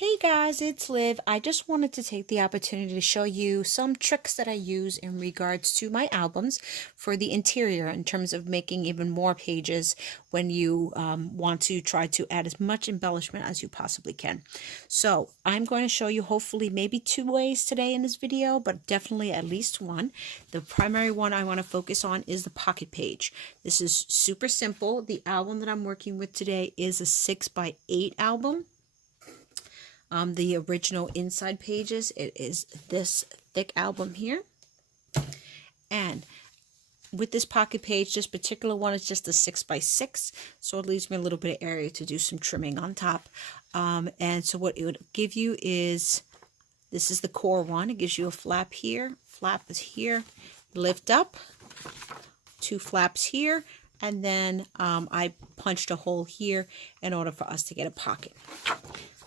Hey guys, it's Liv. I just wanted to take the opportunity to show you some tricks that I use in regards to my albums for the interior in terms of making even more pages when you want to try to add as much embellishment as you possibly can. So I'm going to show you hopefully maybe two ways today in this video, but definitely at least one. The primary one I want to focus on is the pocket page. This is super simple. The album that I'm working with today is a 6x8 album. The original inside pages, it is this thick album here. And with this pocket page, this particular one is just a 6x6, so it leaves me a little bit of area to do some trimming on top. And so what it would give you is, this is the core one. It gives you a flap here, flap is here, lift up, two flaps here, and then I punched a hole here in order for us to get a pocket.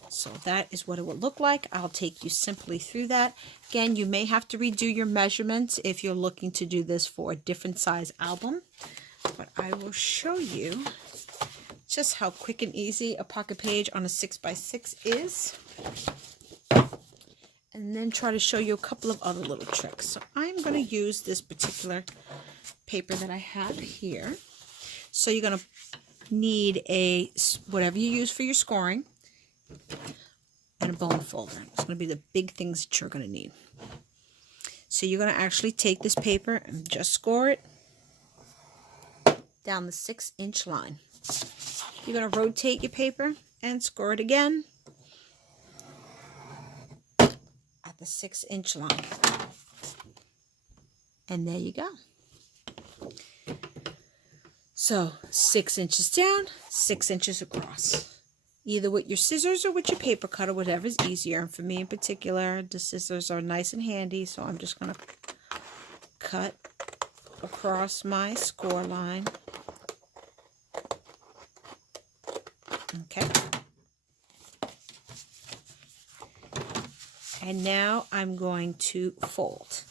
So that is what it will look like. I'll take you simply through that. Again, you may have to redo your measurements if you're looking to do this for a different size album. But I will show you just how quick and easy a pocket page on a 6x6 is. And then try to show you a couple of other little tricks. So I'm going to use this particular paper that I have here. So you're going to need whatever you use for your scoring, and a bone folder. It's going to be the big things that you're going to need. So you're going to actually take this paper and just score it down the 6-inch line. You're going to rotate your paper and score it again at the 6-inch line. And there you go. So 6 inches down, 6 inches across. Either with your scissors or with your paper cutter, whatever is easier. And for me in particular, the scissors are nice and handy, so I'm just going to cut across my score line. Okay. And now I'm going to fold.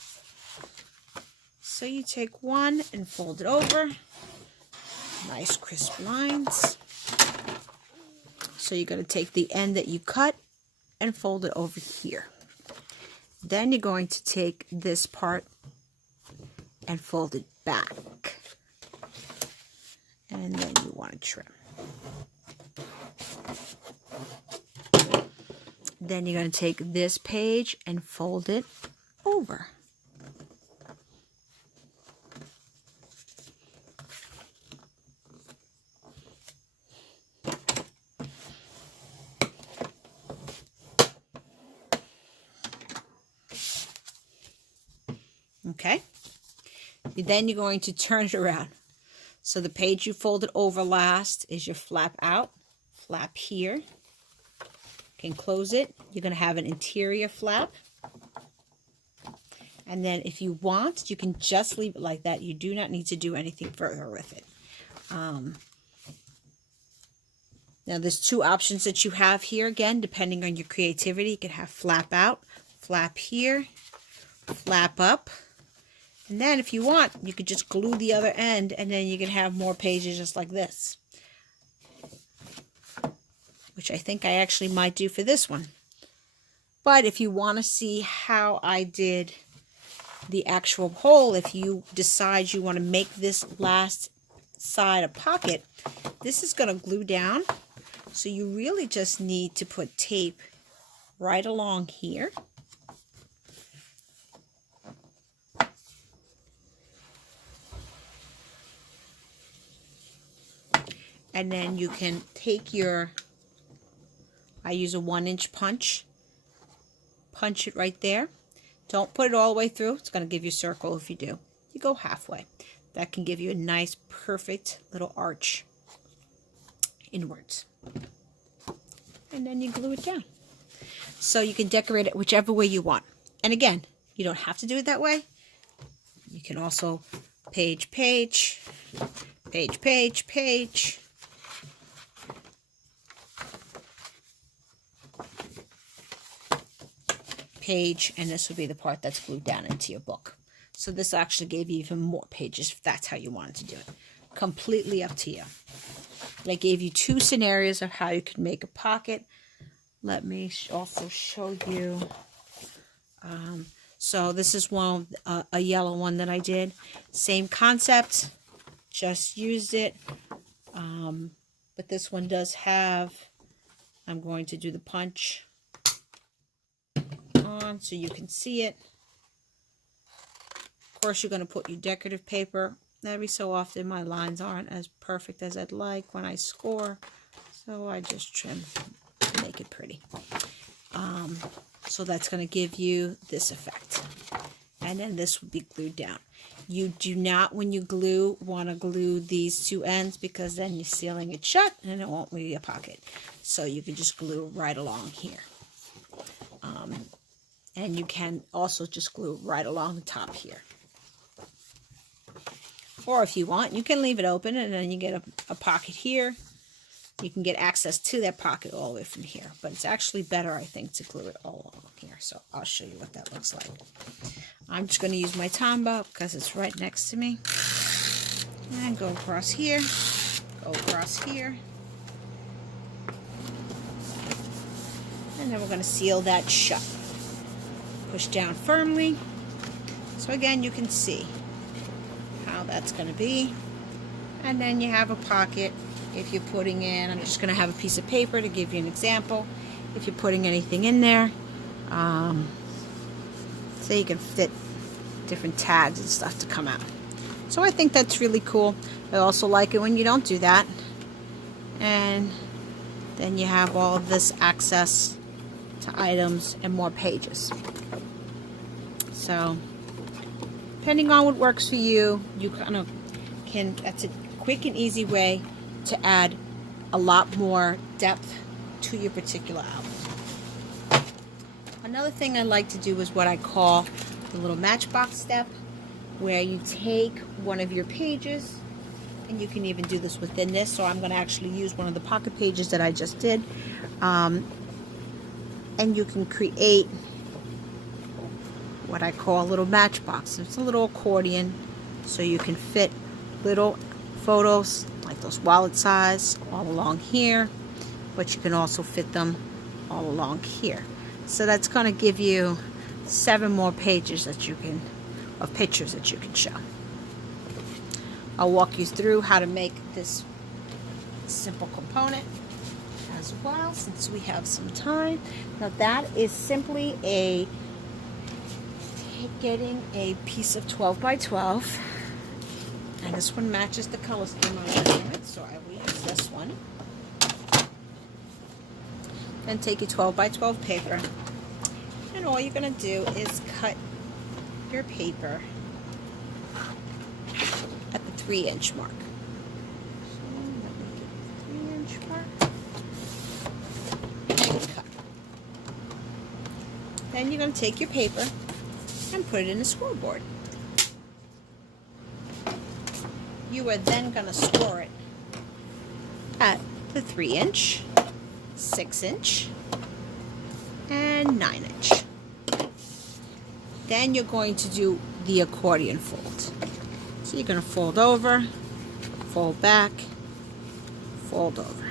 So you take one and fold it over. Nice crisp lines. So you're going to take the end that you cut and fold it over here. Then you're going to take this part and fold it back. And then you want to trim. Then you're going to take this page and fold it over. Okay, then you're going to turn it around. So the page you folded over last is your flap out, flap here. You can close it. You're going to have an interior flap. And then if you want, you can just leave it like that. You do not need to do anything further with it. Now there's two options that you have here, again, depending on your creativity. You can have flap out, flap here, flap up. And then if you want, you could just glue the other end, and then you can have more pages just like this. Which I think I actually might do for this one. But if you want to see how I did the actual hole, if you decide you want to make this last side a pocket, this is going to glue down. So you really just need to put tape right along here. And then you can take your, I use a 1-inch punch it right there. Don't put it all the way through. It's going to give you a circle if you do. You go halfway. That can give you a nice, perfect little arch inwards. And then you glue it down. So you can decorate it whichever way you want. And again, you don't have to do it that way. You can also page, page, page, page, page. Page, and this would be the part that's glued down into your book. So this actually gave you even more pages if that's how you wanted to do it. Completely up to you. But I gave you two scenarios of how you could make a pocket. let me also show you. So this is one, a yellow one that I did. Same concept, just used it. But this one does have, I'm going to do the punch on so you can see it. Of course, you're going to put your decorative paper. Every so often, my lines aren't as perfect as I'd like when I score. So I just trim to make it pretty. So that's going to give you this effect. And then this will be glued down. You do not, when you glue, want to glue these two ends because then you're sealing it shut and it won't leave a pocket. So you can just glue right along here. And you can also just glue right along the top here. Or if you want, you can leave it open and then you get a pocket here. You can get access to that pocket all the way from here. But it's actually better, I think, to glue it all along here. So I'll show you what that looks like. I'm just going to use my Tombow because it's right next to me. And go across here. Go across here. And then we're going to seal that shut. Push down firmly. So again, you can see how that's going to be. And then you have a pocket. If you're putting in, I'm just going to have a piece of paper to give you an example. If you're putting anything in there, so you can fit different tags and stuff to come out. So I think that's really cool. I also like it when you don't do that. And then you have all of this access to items and more pages. So depending on what works for you, you kind of can, that's a quick and easy way to add a lot more depth to your particular album. Another thing I like to do is what I call the little matchbox step, where you take one of your pages, and you can even do this within this, so I'm going to actually use one of the pocket pages that I just did, and you can create what I call a little matchbox. It's a little accordion, so you can fit little photos like those wallet size all along here, but you can also fit them all along here. So that's going to give you 7 more pages that you can, of pictures that you can show. I'll walk you through how to make this simple component as well, since we have some time. Now that is simply getting a piece of 12 by 12. And this one matches the color scheme I was doing, so I will use this one. Then take your 12 by 12 paper, and all you're going to do is cut your paper at the 3-inch mark. So let me get the 3-inch mark. And cut. Then you're going to take your paper and put it in the scoreboard. You are then going to score it at the 3-inch, 6-inch, and 9-inch. Then you're going to do the accordion fold. So you're going to fold over, fold back, fold over.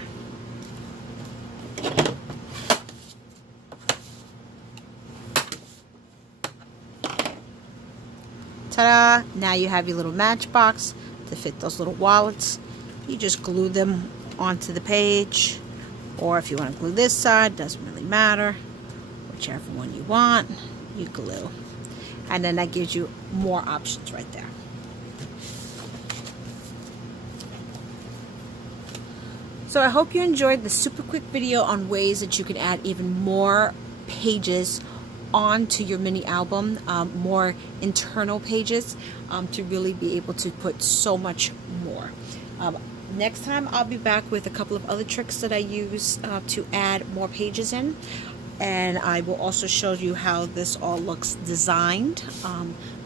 Ta-da! Now you have your little matchbox to fit those little wallets. You just glue them onto the page, or if you want to glue this side, doesn't really matter, whichever one you want, you glue, and then that gives you more options right there. So I hope you enjoyed the super quick video on ways that you can add even more pages onto your mini album, more internal pages, to really be able to put so much more. Next time I'll be back with a couple of other tricks that I use to add more pages in, and I will also show you how this all looks designed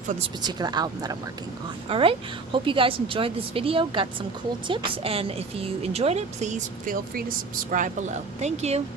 for this particular album that I'm working on. Alright, hope you guys enjoyed this video, got some cool tips, and if you enjoyed it, please feel free to subscribe below. Thank you.